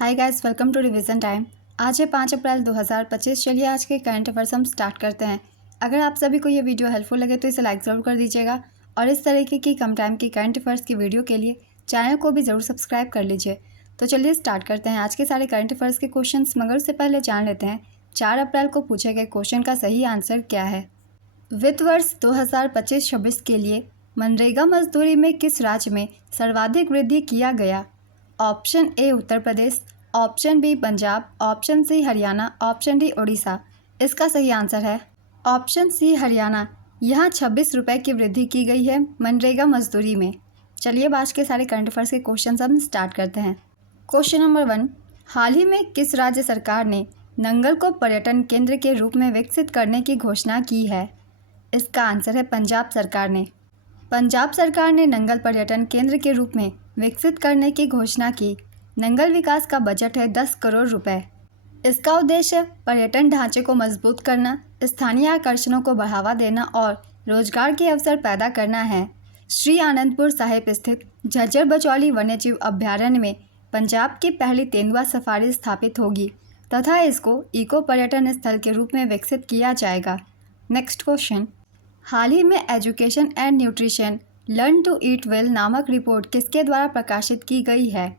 Hi guys, welcome to revision time. आज है 5 अप्रैल 2025। चलिए आज के करंट अफेयर्स हम स्टार्ट करते हैं। अगर आप सभी को ये वीडियो हेल्पफुल लगे तो इसे लाइक ज़रूर कर दीजिएगा और इस तरीके की कम टाइम की करंट अफेयर्स की वीडियो के लिए चैनल को भी ज़रूर सब्सक्राइब कर लीजिए। तो चलिए स्टार्ट करते हैं आज के सारे करंट अफेयर्स के क्वेश्चन, मगर उससे पहले जान लेते हैं 4 अप्रैल को पूछे गए क्वेश्चन का सही आंसर क्या है। वित्त वर्ष 2025-26 के लिए मनरेगा मजदूरी में किस राज्य में सर्वाधिक वृद्धि किया गया? Option A Uttar Pradesh, option B Punjab, option C Haryana, option D Orissa. इसका सही आंसर है ऑप्शन सी हरियाणा। यहाँ 26 रुपये की वृद्धि की गई है मनरेगा मजदूरी में। चलिए अब आज के सारे करंट अफेयर्स के क्वेश्चन हम स्टार्ट करते हैं। क्वेश्चन नंबर 1, हाल ही में किस राज्य सरकार ने नंगल को पर्यटन केंद्र के रूप में विकसित करने की घोषणा की है? इसका आंसर है पंजाब सरकार ने। पंजाब सरकार ने नंगल पर्यटन केंद्र के रूप में विकसित करने की घोषणा की। नंगल विकास का बजट है 10 करोड़ रुपए। इसका उद्देश्य पर्यटन ढांचे को मजबूत करना, स्थानीय आकर्षणों को बढ़ावा देना और रोजगार के अवसर पैदा करना है। श्री आनंदपुर साहिब स्थित झज्जर बचौली वन्यजीव अभ्यारण्य में पंजाब की पहली तेंदुआ सफारी स्थापित होगी तथा इसको इको पर्यटन स्थल के रूप में विकसित किया जाएगा। नेक्स्ट क्वेश्चन, हाल ही में education and nutrition learn to eat well नामक रिपोर्ट किसके द्वारा प्रकाशित की गई है?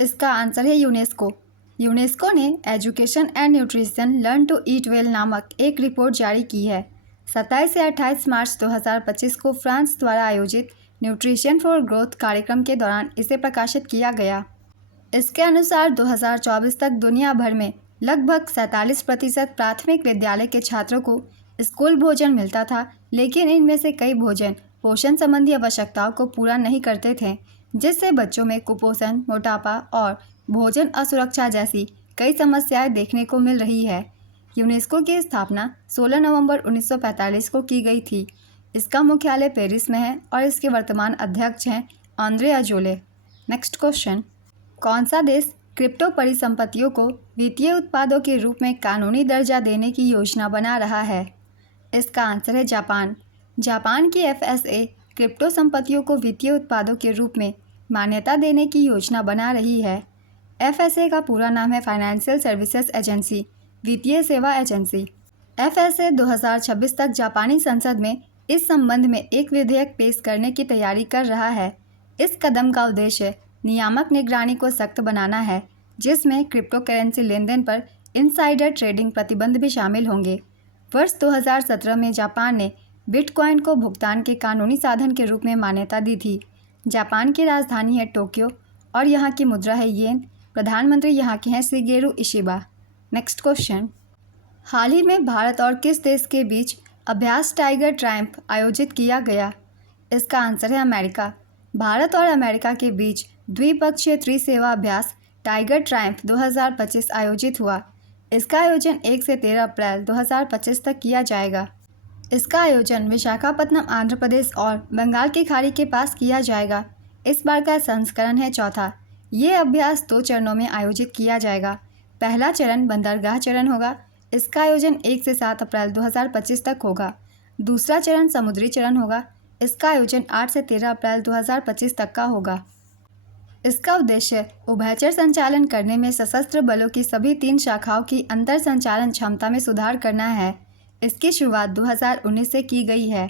इसका आंसर है यूनेस्को। यूनेस्को ने education and nutrition learn to eat well नामक एक रिपोर्ट जारी की है। 27 से 28 मार्च 2025 को फ्रांस द्वारा आयोजित न्यूट्रिशन फॉर ग्रोथ कार्यक्रम के दौरान इसे प्रकाशित किया गया। इसके अनुसार 2024 तक दुनिया भर में लगभग 47% प्राथमिक विद्यालय के छात्रों को स्कूल भोजन मिलता था, लेकिन इनमें से कई भोजन पोषण संबंधी आवश्यकताओं को पूरा नहीं करते थे, जिससे बच्चों में कुपोषण, मोटापा और भोजन असुरक्षा जैसी कई समस्याएं देखने को मिल रही है। यूनेस्को की स्थापना 16 नवंबर 1945 को की गई थी। इसका मुख्यालय पेरिस में है और इसके वर्तमान अध्यक्ष हैं आंद्रे अजोले। नेक्स्ट क्वेश्चन, कौन सा देश क्रिप्टो परिसंपत्तियों को वित्तीय उत्पादों के रूप में कानूनी दर्जा देने की योजना बना रहा है? इसका आंसर है जापान। जापान की FSA क्रिप्टो संपत्तियों को वित्तीय उत्पादों के रूप में मान्यता देने की योजना बना रही है। FSA का पूरा नाम है फाइनेंशियल सर्विसेज एजेंसी, वित्तीय सेवा एजेंसी। FSA 2026 तक जापानी संसद में इस संबंध में एक विधेयक पेश करने की तैयारी कर रहा है। इस कदम का उद्देश्य नियामक निगरानी को सख्त बनाना है, जिसमें क्रिप्टो करेंसी लेन देन पर इनसाइडर ट्रेडिंग प्रतिबंध भी शामिल होंगे। वर्ष 2017 में जापान ने बिटकॉइन को भुगतान के कानूनी साधन के रूप में मान्यता दी थी। जापान की राजधानी है टोक्यो और यहाँ की मुद्रा है येन। प्रधानमंत्री यहाँ के हैं शिगेरू इशिबा। नेक्स्ट क्वेश्चन, हाल ही में भारत और किस देश के बीच अभ्यास टाइगर ट्रायम्फ आयोजित किया गया? इसका आंसर है अमेरिका। भारत और अमेरिका के बीच द्विपक्षीय त्रिसेवा अभ्यास टाइगर ट्रायम्फ 2025 आयोजित हुआ। इसका आयोजन 1 से 13 अप्रैल 2025 तक किया जाएगा। इसका आयोजन विशाखापत्तनम, आंध्र प्रदेश और बंगाल की खाड़ी के पास किया जाएगा। इस बार का संस्करण है चौथा। ये अभ्यास 2 चरणों में आयोजित किया जाएगा। पहला चरण बंदरगाह चरण होगा। इसका आयोजन 1 से 7 अप्रैल 2025 तक होगा। दूसरा चरण समुद्री चरण होगा। इसका आयोजन 8 से 13 अप्रैल 2025 तक का होगा। इसका उद्देश्य उभयचर संचालन करने में सशस्त्र बलों की सभी 3 शाखाओं की अंतर संचालन क्षमता में सुधार करना है। इसकी शुरुआत 2019 से की गई है।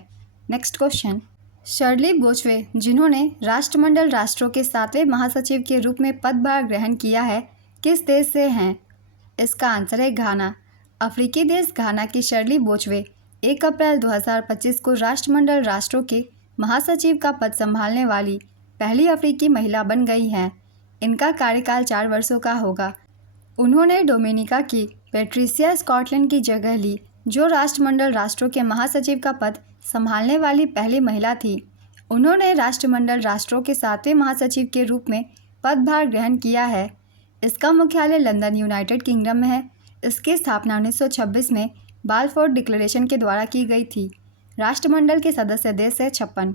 नेक्स्ट क्वेश्चन, शर्ली बोचवे जिन्होंने राष्ट्रमंडल राष्ट्रों के 7वें महासचिव के रूप में पदभार ग्रहण किया है, किस देश से हैं? इसका आंसर है घाना। अफ्रीकी देश घाना की शर्ली बोचवे 1 अप्रैल 2025 को राष्ट्रमंडल राष्ट्रों के महासचिव का पद संभालने वाली पहली अफ्रीकी महिला बन गई हैं। इनका कार्यकाल 4 वर्षों का होगा। उन्होंने डोमिनिका की पैट्रिसिया स्कॉटलैंड की जगह ली, जो राष्ट्रमंडल राष्ट्रों के महासचिव का पद संभालने वाली पहली महिला थी। उन्होंने राष्ट्रमंडल राष्ट्रों के 7वें महासचिव के रूप में पदभार ग्रहण किया है। इसका मुख्यालय लंदन, यूनाइटेड किंगडम में है। इसकी स्थापना 1926 में बालफोर डिक्लेरेशन के द्वारा की गई थी। राष्ट्रमंडल के सदस्य देश है 56।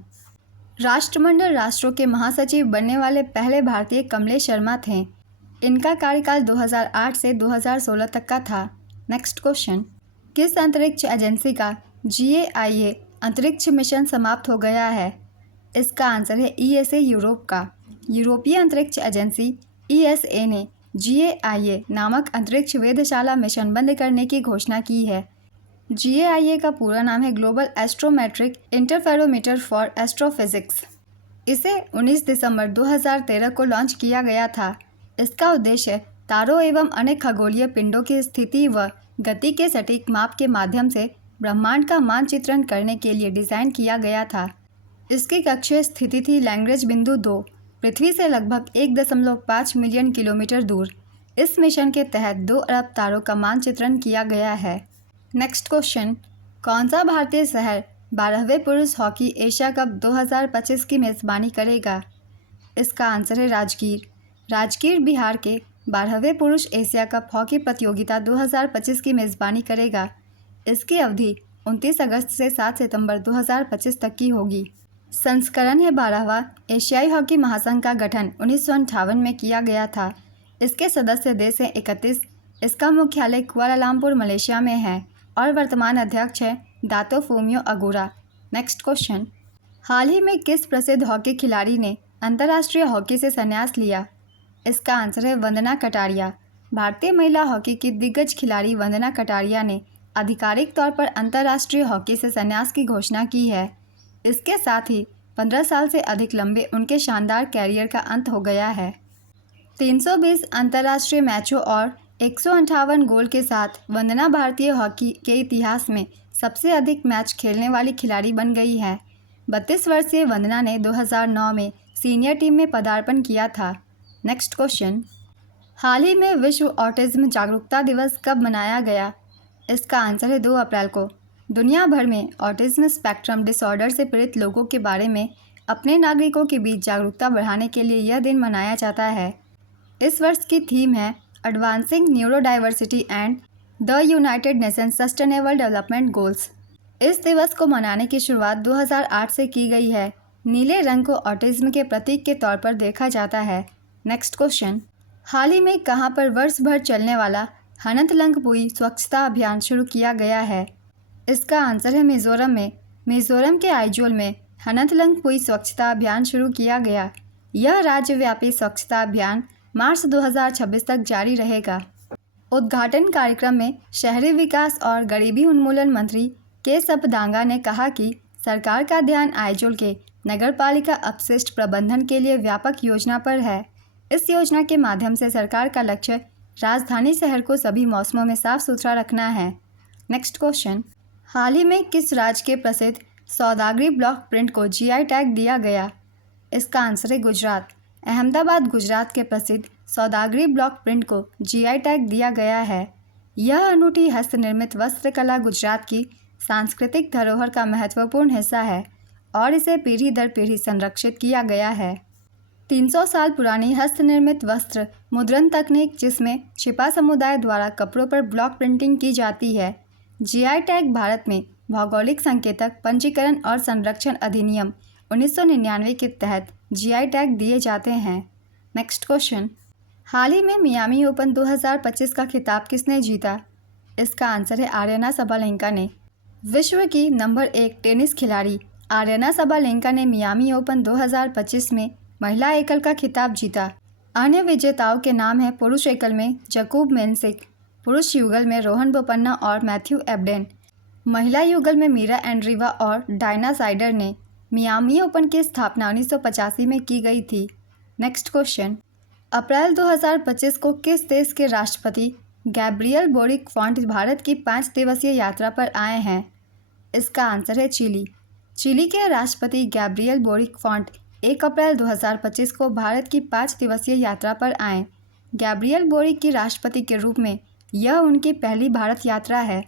राष्ट्रमंडल राष्ट्रों के महासचिव बनने वाले पहले भारतीय कमलेश शर्मा थे। इनका कार्यकाल 2008 से 2016 तक का था। नेक्स्ट क्वेश्चन, किस अंतरिक्ष एजेंसी का GAIA अंतरिक्ष मिशन समाप्त हो गया है? इसका आंसर है ESA यूरोप का। यूरोपीय अंतरिक्ष एजेंसी ESA ने GAIA नामक अंतरिक्ष वेधशाला मिशन बंद करने की घोषणा की है। GAIA का पूरा नाम है global astrometric interferometer for astrophysics. इसे 19 दिसंबर 2013 को लॉन्च किया गया था। इसका उद्देश्य तारों एवं अन्य खगोलीय पिंडों की स्थिति व गति के सटीक माप के माध्यम से ब्रह्मांड का मानचित्रण करने के लिए डिज़ाइन किया गया था। इसकी कक्षीय स्थिति थी लैग्रेंज बिंदु 2, पृथ्वी से लगभग 1.5 मिलियन किलोमीटर दूर। इस मिशन के तहत 2 अरब तारों का मानचित्रण किया गया है। नेक्स्ट क्वेश्चन, कौन सा भारतीय शहर 12वें पुरुष हॉकी एशिया कप 2025 की मेज़बानी करेगा? इसका आंसर है राजगीर। राजगीर बिहार के 12वें पुरुष एशिया कप हॉकी प्रतियोगिता 2025 की मेज़बानी करेगा। इसकी अवधि 29 अगस्त से 7 सितंबर 2025 तक की होगी। संस्करण है 12वां। एशियाई हॉकी महासंघ का गठन 1958 में किया गया था। इसके सदस्य देश हैं 31। इसका मुख्यालय कुआलालंपुर मलेशिया में है और वर्तमान अध्यक्ष है दातो फूमियो अगुरा। नेक्स्ट क्वेश्चन, हाल ही में किस प्रसिद्ध हॉकी खिलाड़ी ने अंतर्राष्ट्रीय हॉकी से संन्यास लिया? इसका आंसर है वंदना कटारिया। भारतीय महिला हॉकी की दिग्गज खिलाड़ी वंदना कटारिया ने आधिकारिक तौर पर अंतर्राष्ट्रीय हॉकी से संन्यास की घोषणा की है। इसके साथ ही 15 साल से अधिक लंबे उनके शानदार कैरियर का अंत हो गया है। 320 अंतर्राष्ट्रीय मैचों और 158 गोल के साथ वंदना भारतीय हॉकी के इतिहास में सबसे अधिक मैच खेलने वाली खिलाड़ी बन गई है। 32 वर्षीय वंदना ने 2009 में सीनियर टीम में पदार्पण किया था। नेक्स्ट क्वेश्चन, हाल ही में विश्व ऑटिज्म जागरूकता दिवस कब मनाया गया? इसका आंसर है 2 अप्रैल को। दुनिया भर में ऑटिज्म स्पेक्ट्रम डिसऑर्डर से पीड़ित लोगों के बारे में अपने नागरिकों के बीच जागरूकता बढ़ाने के लिए यह दिन मनाया जाता है। इस वर्ष की थीम है advancing neurodiversity and the United Nations sustainable development goals. इस दिवस को मनाने की शुरुआत 2008 से की गई है। नीले रंग को ऑटिज्म के प्रतीक के तौर पर देखा जाता है। नेक्स्ट क्वेश्चन, हाल ही में कहां पर वर्ष भर चलने वाला हनंतलंगपुई स्वच्छता अभियान शुरू किया गया है? इसका आंसर है मिज़ोरम में। मिज़ोरम के आइजोल में हनंतलंगपुई स्वच्छता अभियान शुरू किया गया। यह राज्यव्यापी स्वच्छता अभियान मार्च 2026 तक जारी रहेगा। उद्घाटन कार्यक्रम में शहरी विकास और गरीबी उन्मूलन मंत्री के सपदांगा ने कहा कि सरकार का ध्यान आइजोल के नगरपालिका अपशिष्ट प्रबंधन के लिए व्यापक योजना पर है। इस योजना के माध्यम से सरकार का लक्ष्य राजधानी शहर को सभी मौसमों में साफ सुथरा रखना है। नेक्स्ट क्वेश्चन, हाल ही में किस राज्य के प्रसिद्ध सौदागरी ब्लॉक प्रिंट को GI टैग दिया गया? इसका आंसर है गुजरात। अहमदाबाद गुजरात के प्रसिद्ध सौदागरी ब्लॉक प्रिंट को GI टैग दिया गया है। यह अनूठी हस्तनिर्मित वस्त्रकला गुजरात की सांस्कृतिक धरोहर का महत्वपूर्ण हिस्सा है और इसे पीढ़ी दर पीढ़ी संरक्षित किया गया है। 300 साल पुरानी हस्तनिर्मित वस्त्र मुद्रण तकनीक जिसमें छिपा समुदाय द्वारा कपड़ों पर ब्लॉक प्रिंटिंग की जाती है। GI टैग भारत में भौगोलिक संकेतक पंजीकरण और संरक्षण अधिनियम 1999 के तहत GI टैग दिए जाते हैं। नेक्स्ट क्वेश्चन, हाल ही में मियामी ओपन 2025 का खिताब किसने जीता? इसका आंसर है आर्यना सबालेंका ने। विश्व की नंबर 1 टेनिस खिलाड़ी आर्यना सबालेंका ने मियामी ओपन 2025 में महिला एकल का खिताब जीता। अन्य विजेताओं के नाम हैं पुरुष एकल में जकूब मेंसिक, पुरुष युगल में रोहन बोपन्ना और मैथ्यू एब्डेन, महिला युगल में मीरा एंड्रीवा और डायना साइडर ने। मियामी ओपन की स्थापना 1985 में की गई थी। नेक्स्ट क्वेश्चन, अप्रैल 2025 को किस देश के राष्ट्रपति गैब्रियल बोरिक फॉन्ट भारत की 5 दिवसीय यात्रा पर आए हैं? इसका आंसर है चिली। चिली के राष्ट्रपति गैब्रियल बोरिक फॉन्ट 1 अप्रैल 2025 को भारत की 5 दिवसीय यात्रा पर आए। गैब्रियल बोरिक की राष्ट्रपति के रूप में यह उनकी पहली भारत यात्रा है।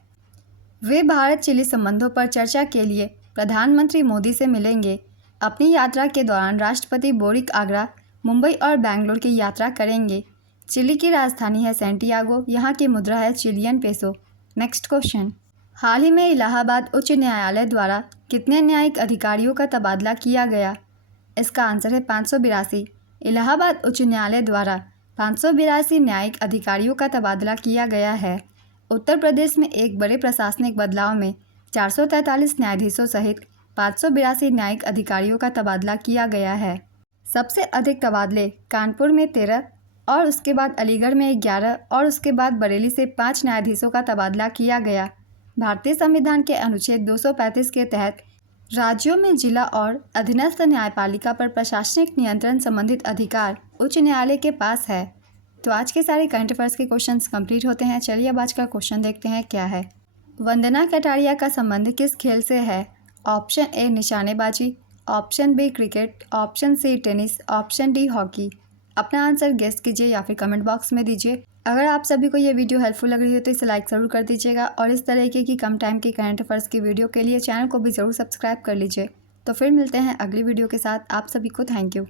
वे भारत चिली संबंधों पर चर्चा के लिए प्रधानमंत्री मोदी से मिलेंगे। अपनी यात्रा के दौरान राष्ट्रपति बोरिक आगरा, मुंबई और बेंगलुरु की यात्रा करेंगे। चिली की राजधानी है सैंटियागो। यहाँ की मुद्रा है चिलियन पेसो। नेक्स्ट क्वेश्चन, हाल ही में इलाहाबाद उच्च न्यायालय द्वारा कितने न्यायिक अधिकारियों का तबादला किया गया? इसका आंसर है 582। इलाहाबाद उच्च न्यायालय द्वारा 582 न्यायिक अधिकारियों का तबादला किया गया है। उत्तर प्रदेश में एक बड़े प्रशासनिक बदलाव में 443 न्यायाधीशों सहित 582 न्यायिक अधिकारियों का तबादला किया गया है। सबसे अधिक तबादले कानपुर में 13 और उसके बाद अलीगढ़ में 11 और उसके बाद बरेली से 5 न्यायाधीशों का तबादला किया गया। भारतीय संविधान के अनुच्छेद 235 के तहत राज्यों में जिला और अधीनस्थ न्यायपालिका पर प्रशासनिक नियंत्रण संबंधित अधिकार उच्च न्यायालय के पास है। तो आज के सारे करंट अफेयर्स के क्वेश्चंस कंप्लीट होते हैं। चलिए अब आज का क्वेश्चन देखते हैं क्या है। वंदना कटारिया का संबंध किस खेल से है? ऑप्शन ए निशानेबाजी, option B cricket, option C tennis, option D hockey. अपना आंसर गेस कीजिए या फिर कमेंट बॉक्स में दीजिए। अगर आप सभी को ये वीडियो हेल्पफुल लग रही हो तो इसे लाइक ज़रूर कर दीजिएगा और इस तरीके की कम टाइम की करंट अफेयर्स की वीडियो के लिए चैनल को भी ज़रूर सब्सक्राइब कर लीजिए। तो फिर मिलते हैं अगली वीडियो के साथ। आप सभी को थैंक यू।